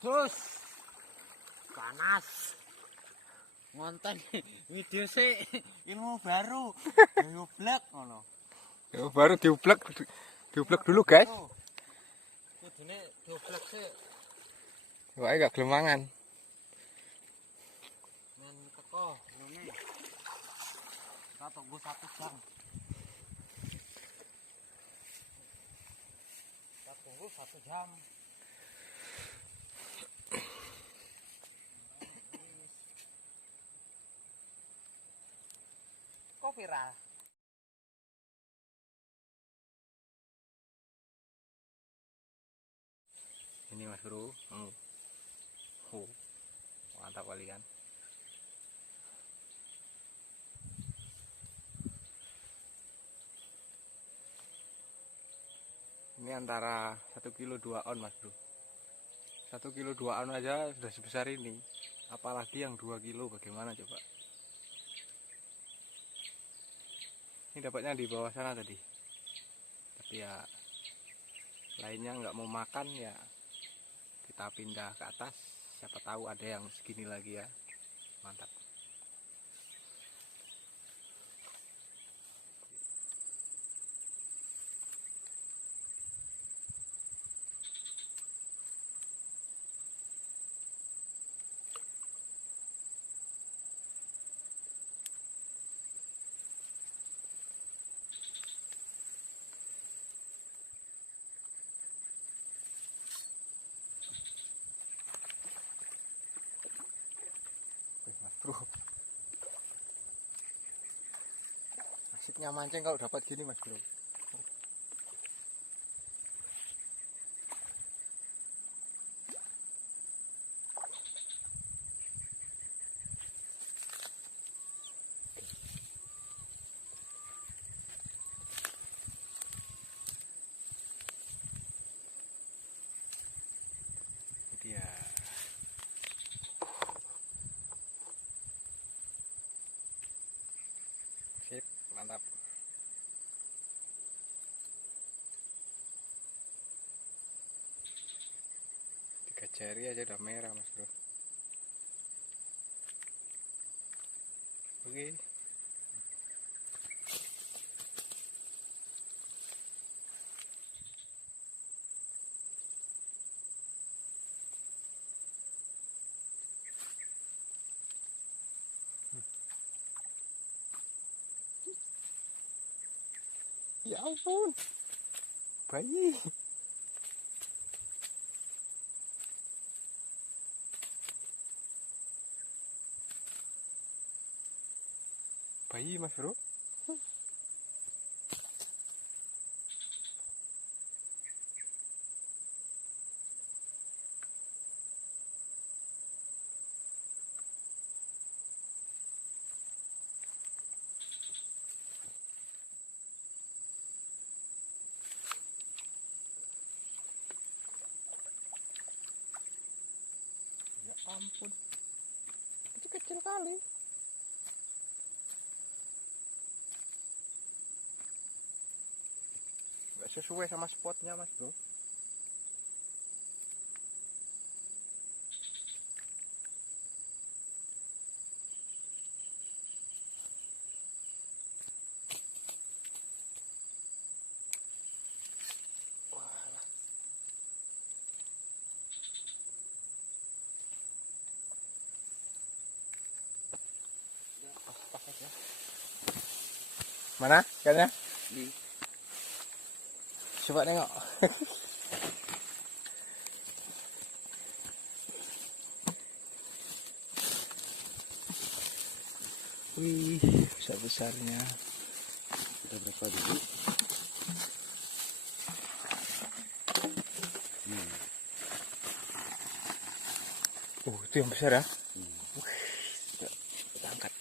Terus panas. Ngonten video sih ilmu baru. Diublek ngono. Ya, baru diublek dulu guys. Kudune diublek sih. Wah, gak gelem mangan. Men teko ngene. Kita tunggu 1 jam. Kita tunggu 1 jam. Kok viral? Ini Mas Bro. Mantap kali kan. Ini antara 1 kilo 2 on Mas Bro. 1 kilo 2 on aja sudah sebesar ini. Apalagi yang 2 kilo bagaimana coba. Ini dapatnya di bawah sana tadi. Tapi ya lainnya nggak mau makan ya. Kita pindah ke atas. Siapa tahu ada yang segini lagi ya. Mantap. Mas Bro, asiknya mancing kalau dapat gini Mas Bro. Dia sip, mantap. Tiga jari aja udah merah Mas Bro. Oke. Ya ampun, bayi. Bayi Mas Bro. Ya ampun, kecil-kecil kali. Nggak sesuai sama spotnya Mas Bro. Mana ikannya? Coba nengok. Wih, besar-besarnya. Ada berapa dulu? Itu yang besar ya. Wih, kita angkat.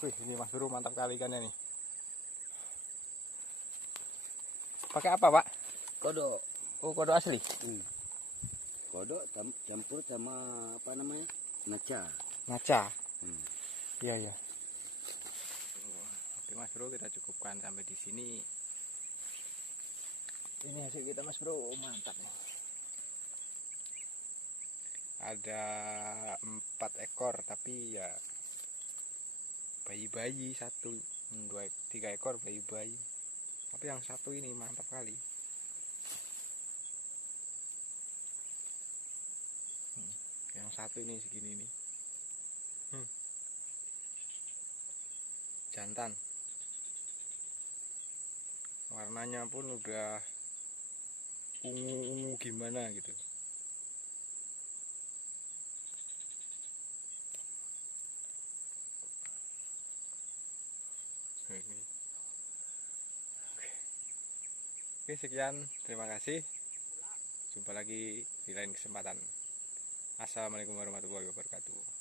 Wih, ini Mas Bro mantap kali ikannya nih. Pakai apa, Pak? Kodok. Oh, kodok asli. Kodok campur sama apa namanya? Naca. Naca. Iya, iya. Oke Mas Bro, kita cukupkan sampai di sini. Ini hasil kita Mas Bro, mantap nih. Ada 4 ekor tapi ya bayi-bayi, 1, 2, 3 ekor bayi-bayi. Tapi yang satu ini mantap kali. Yang satu ini segini nih. Jantan. Warnanya pun udah ungu-ungu gimana gitu. Ini. Oke, sekian, terima kasih. Jumpa lagi di lain kesempatan. Assalamualaikum warahmatullahi wabarakatuh.